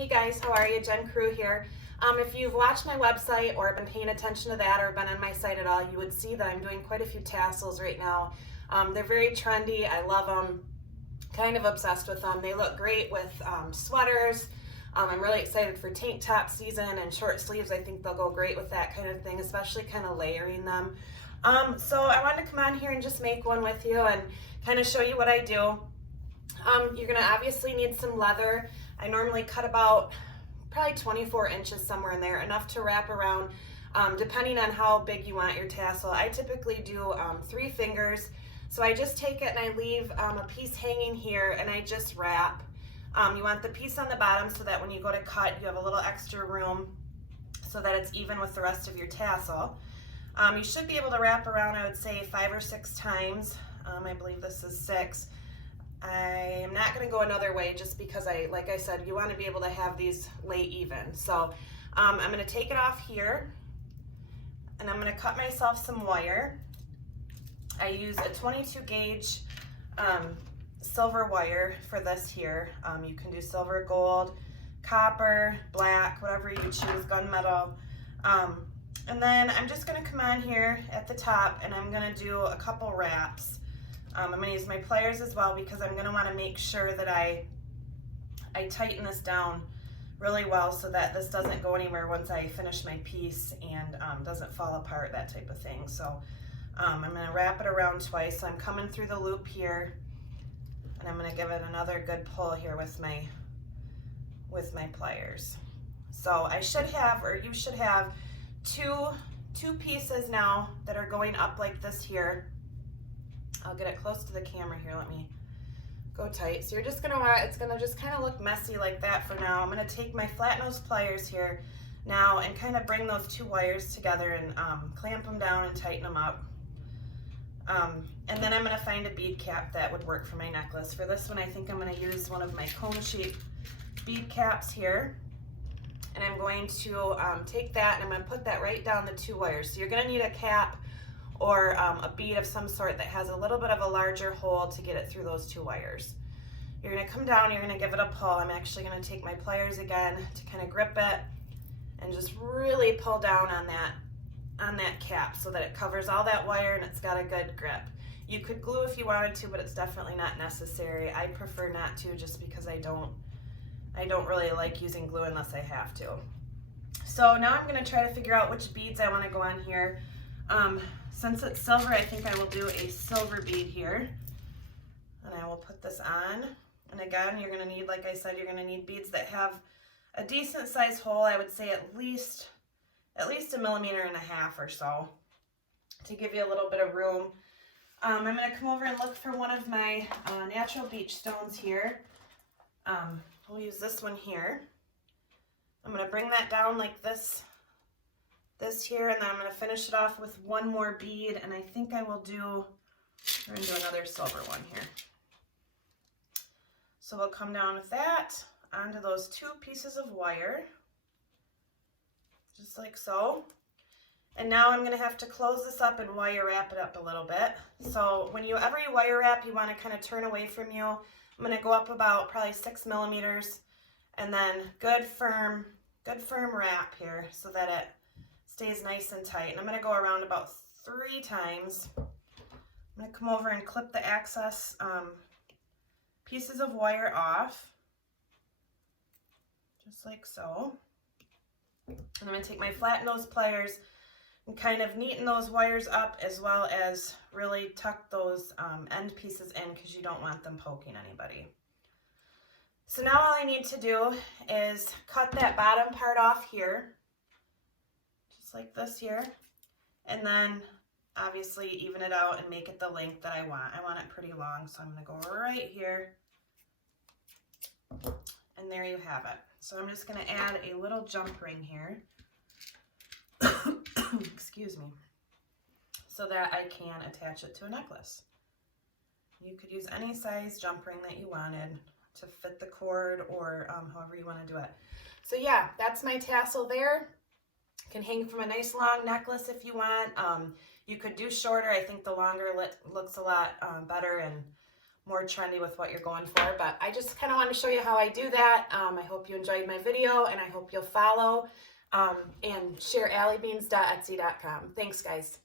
Hey guys, how are you? Jen Crew here. If you've watched my website or been paying attention to that or been on my site at all, you would see that I'm doing quite a few tassels right now. They're very trendy. I love them. Kind of obsessed with them. They look great with sweaters. I'm really excited for tank top season and short sleeves. I think they'll go great with that kind of thing, especially kind of layering them. So I wanted to come on here and just make one with you and kind of show you what I do. You're going to obviously need some leather. I normally cut about probably 24 inches, somewhere in there, enough to wrap around, depending on how big you want your tassel. I typically do 3 fingers, so I just take it and I leave a piece hanging here and I just wrap. You want the piece on the bottom so that when you go to cut, you have a little extra room so that it's even with the rest of your tassel. You should be able to wrap around, I would say, 5 or 6 times. I believe this is 6. I am not going to go another way just because like I said, you want to be able to have these lay even. So I'm going to take it off here and I'm going to cut myself some wire. I use a 22 gauge silver wire for this here. You can do silver, gold, copper, black, whatever you choose, gunmetal. And then I'm just going to come on here at the top and I'm going to do a couple wraps. I'm going to use my pliers as well because I'm going to want to make sure that I tighten this down really well so that this doesn't go anywhere once I finish my piece and doesn't fall apart, that type of thing. So I'm going to wrap it around twice. So I'm coming through the loop here and I'm going to give it another good pull here with my pliers. So I should have, or you should have, two pieces now that are going up like this here. I'll get it close to the camera here. Let me go tight. So you're just gonna want, it's gonna just kind of look messy like that for now. I'm gonna take my flat nose pliers here now and kind of bring those 2 wires together and clamp them down and tighten them up. And then I'm gonna find a bead cap that would work for my necklace. For this one, I think I'm gonna use one of my cone-shaped bead caps here. And I'm going to take that and I'm gonna put that right down the 2 wires. So you're gonna need a cap or a bead of some sort that has a little bit of a larger hole to get it through those 2 wires. You're going to come down, you're going to give it a pull. I'm actually going to take my pliers again to kind of grip it and just really pull down on that cap so that it covers all that wire and it's got a good grip. You could glue if you wanted to, but it's definitely not necessary. I prefer not to just because I don't really like using glue unless I have to. So now I'm going to try to figure out which beads I want to go on here. Since it's silver, I think I will do a silver bead here. And I will put this on. And again, you're going to need, like I said, you're going to need beads that have a decent size hole. I would say at least 1.5 millimeters or so to give you a little bit of room. I'm going to come over and look for one of my natural beach stones here. We'll use this one here. I'm going to bring that down like this here, and then I'm going to finish it off with one more bead, and I think I will do, we're going to do another silver one here. So we'll come down with that onto those 2 pieces of wire, just like so. And now I'm going to have to close this up and wire wrap it up a little bit. So whenever you wire wrap, you want to kind of turn away from you. I'm going to go up about probably 6 millimeters, and then good firm wrap here so that it stays nice and tight. And I'm going to go around about 3 times. I'm going to come over and clip the excess pieces of wire off, just like so. And I'm going to take my flat nose pliers and kind of neaten those wires up, as well as really tuck those end pieces in because you don't want them poking anybody. So now all I need to do is cut that bottom part off here, like this here, and then obviously even it out and make it the length that I want. I want it pretty long, so I'm going to go right here, and there you have it. So I'm just going to add a little jump ring here, excuse me, so that I can attach it to a necklace. You could use any size jump ring that you wanted to fit the cord, or however you want to do it. So yeah, that's my tassel there. Can hang from a nice long necklace if you want. You could do shorter. I think the longer looks a lot better and more trendy with what you're going for. But I just kind of want to show you how I do that. I hope you enjoyed my video, and I hope you'll follow and share alleybeans.etsy.com. Thanks, guys.